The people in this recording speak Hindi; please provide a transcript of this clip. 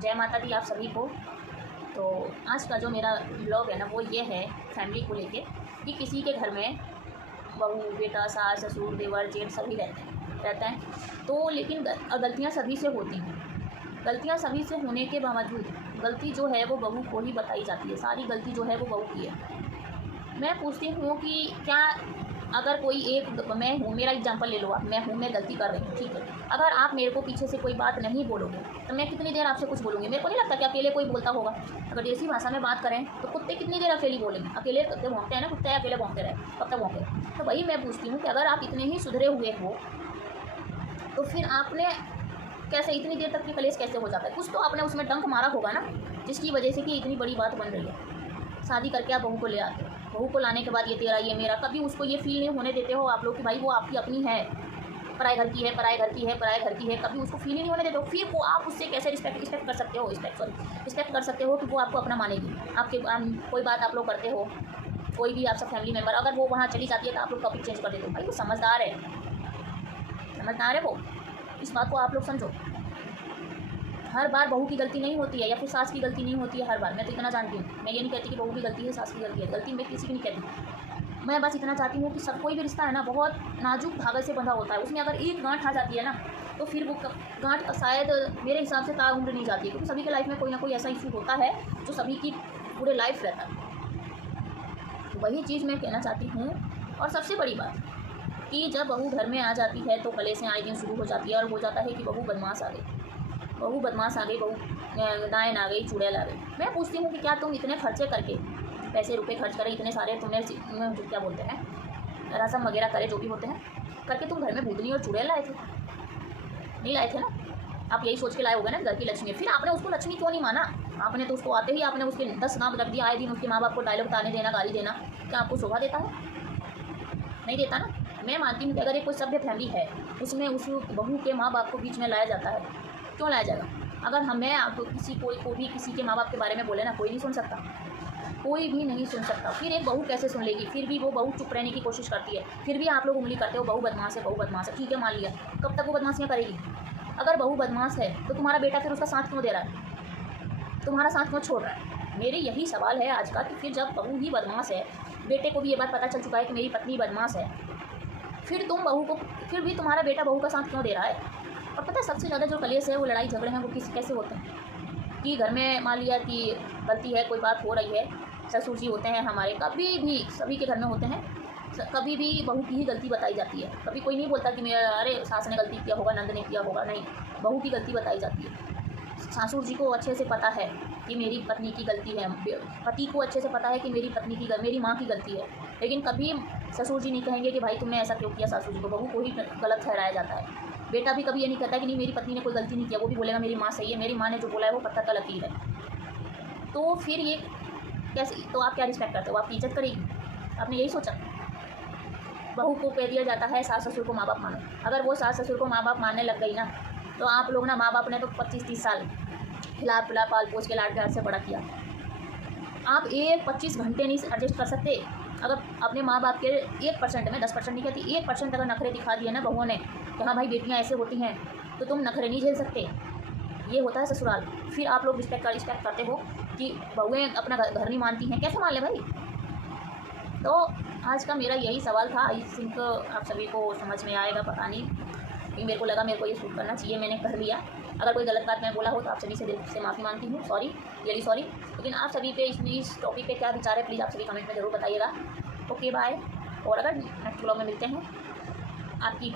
जय माता दी आप सभी को। तो आज का जो मेरा ब्लॉग है ना वो ये है फैमिली को लेके कि किसी के घर में बहू, बेटा, सास, ससुर, देवर, जेठ सभी रहते हैं तो लेकिन गलतियाँ सभी से होती हैं। गलतियाँ सभी से होने के बावजूद गलती जो है वो बहू को ही बताई जाती है। सारी गलती जो है वो बहू की है। मैं पूछती हूँ कि क्या अगर कोई एक मैं हूँ, मेरा एग्जांपल ले लो आप, मैं हूँ, मैं गलती कर रही हूँ, ठीक है। अगर आप मेरे को पीछे से कोई बात नहीं बोलोगे तो मैं कितनी देर आपसे कुछ बोलूँगी। मेरे को नहीं लगता कि अकेले कोई बोलता होगा। अगर देसी भाषा में बात करें तो कुत्ते कितनी देर अकेले बोलेंगे। अकेले कुत्ते भौंकते हैं ना, कुत्ते अकेले भौंकते रहे कब तक भौंके। तो वही मैं पूछती हूँ कि अगर आप इतने ही सुधरे हुए हो तो फिर आपने कैसे इतनी देर तक की कलेश कैसे हो जाता है। कुछ तो आपने उसमें डंक मारा होगा ना, जिसकी वजह से कि इतनी बड़ी बात बन रही है। शादी करके आप बहू को ले आते हो, बहू को लाने के बाद ये तेरा ये मेरा, कभी उसको ये फील नहीं होने देते हो आप लोग कि भाई वो आपकी अपनी है, पराए घर की है, पराए घर की है, पराए घर की है। कभी उसको फील ही नहीं होने देते हो। फिर वो आप उससे कैसे रिस्पेक्ट कर सकते हो, रिस्पेक्ट कर सकते हो कि वो आपको अपना मानेगी। आपके कोई बात आप लोग करते हो, कोई भी आपका फैमिली मेम्बर अगर वो वहाँ चली जाती है तो आप लोग टॉपिक चेंज कर देते हो। भाई वो समझदार है वो। इस बात को आप लोग समझो। हर बार बहू की गलती नहीं होती है या फिर सास की गलती नहीं होती है हर बार। मैं तो इतना जानती हूँ, मैं ये नहीं कहती कि बहू की गलती है, सास की गलती है। गलती मैं किसी की नहीं कहती। मैं बस इतना चाहती हूँ कि सब कोई भी रिश्ता है ना बहुत नाजुक धागे से बंधा होता है। उसमें अगर एक गांठ आ जाती है ना तो फिर वो गांठ शायद मेरे हिसाब से ताउम्र नहीं जाती है, क्योंकि सभी के लाइफ में कोई ना कोई ऐसा इशू होता है जो सभी की पूरे लाइफ रहता है। तो वही चीज़ मैं कहना चाहती हूँ। और सबसे बड़ी बात कि जब बहू घर में आ जाती है तो कलेशें आए दिन शुरू हो जाती है और हो जाता है कि बहू बदमाश आ गई, बहू बदमाश आ गई, बहू डायन आ गई, चुड़ैल आ गई। मैं पूछती हूँ कि क्या तुम इतने खर्चे करके पैसे रुपए खर्च करे, इतने सारे तुमने जो क्या बोलते हैं रसम वगैरह करे, जो भी होते हैं करके, तुम घर में भूतनी और चुड़ैल लाए थे? नहीं लाए थे ना। आप यही सोच के लाए होगे ना घर की लक्ष्मी। फिर आपने उसको लक्ष्मी क्यों नहीं माना? आपने तो उसको आते ही आपने उसके 10 नाम रख दिया। आए दिन उसके माँ बाप को डायलॉग ताने देना, गाली देना, क्या आपको शोभा देता है? नहीं देता ना। मैं मानती हूँ कि अगर एक कोई सभ्य फैमिली है उसमें उस बहू के माँ बाप को बीच में लाया जाता है। क्यों लाया जाएगा? अगर हमें आपको कोई को भी किसी के माँ बाप के बारे में बोले ना, कोई नहीं सुन सकता, कोई भी नहीं सुन सकता। फिर एक बहू कैसे सुन लेगी? फिर भी वो बहू चुप रहने की कोशिश करती है। फिर भी आप लोग उंगली करते हो बहू बदमाश है, बहू बदमाश है। ठीक है, मान लिया। कब तक वो बदमाशियाँ करेगी? अगर बहू बदमाश है तो तुम्हारा बेटा फिर उसका साथ क्यों दे रहा है? तुम्हारा साथ क्यों छोड़ रहा है? मेरे यही सवाल है आज का कि फिर जब बहू ही बदमाश है, बेटे को भी ये बात पता चल चुका है कि मेरी पत्नी बदमाश है, फिर तुम बहू को, फिर भी तुम्हारा बेटा बहू का साथ क्यों दे रहा है? और पता है सबसे ज़्यादा जो कलेश है, वो लड़ाई झगड़े हैं, वो कैसे होते हैं कि घर में मान लिया कि गलती है, कोई बात हो रही है, ससुर जी होते हैं हमारे, कभी भी सभी के घर में होते हैं, कभी भी बहू की ही गलती बताई जाती है। कभी कोई नहीं बोलता कि मेरा अरे सास ने गलती किया होगा, नंद ने किया होगा। नहीं, बहू की गलती बताई जाती है। ससुर जी को अच्छे से पता है कि मेरी पत्नी की गलती है, पति को अच्छे से पता है कि मेरी माँ की गलती है, लेकिन कभी ससुर जी नहीं कहेंगे कि भाई तुमने ऐसा क्यों किया। ससुर जी को बहू को ही गलत ठहराया जाता है। बेटा भी कभी ये नहीं कहता कि नहीं मेरी पत्नी ने कोई गलती नहीं किया, वो भी बोलेगा मेरी माँ सही है, मेरी माँ ने जो बोला है वो पत्थर का लकीर है। तो फिर ये कैसे? तो आप क्या रिस्पेक्ट करते हो? आपकी इज्जत करेगी? आपने यही सोचा? बहू को कह दिया जाता है सास ससुर को माँ बाप मानो। अगर वो सास ससुर को माँ बाप मानने लग गई ना तो आप लोग ना, माँ बाप ने तो 25-30 साल खिला पिला पाल पोस के लाड प्यार से बड़ा किया। आप 25 घंटे नहीं एडजस्ट कर सकते। अगर अपने माँ बाप के 1% में, 10% नहीं कहती, 1% अगर नखरे दिखा दिए ना बहुओं ने कि हाँ भाई बेटियाँ ऐसे होती हैं, तो तुम नखरे नहीं झेल सकते। ये होता है ससुराल। फिर आप लोग रिस्पेक्ट करते हो कि बहुएँ अपना घर नहीं मानती हैं। कैसे मान ले भाई? तो आज का मेरा यही सवाल था। आई थिंक आप सभी को समझ में आएगा, पता नहीं, कि मेरे को लगा मेरे को ये शूट करना चाहिए, मैंने कर लिया। अगर कोई गलत बात मैं बोला हो तो आप सभी से दिल से माफ़ी मांगती हूँ, सॉरी, रियली सॉरी। लेकिन आप सभी पे इस टॉपिक पे क्या विचार है प्लीज़ आप सभी कमेंट में ज़रूर बताइएगा। Okay bye. और अगर नेक्स्ट ब्लॉग में मिलते हैं, आपकी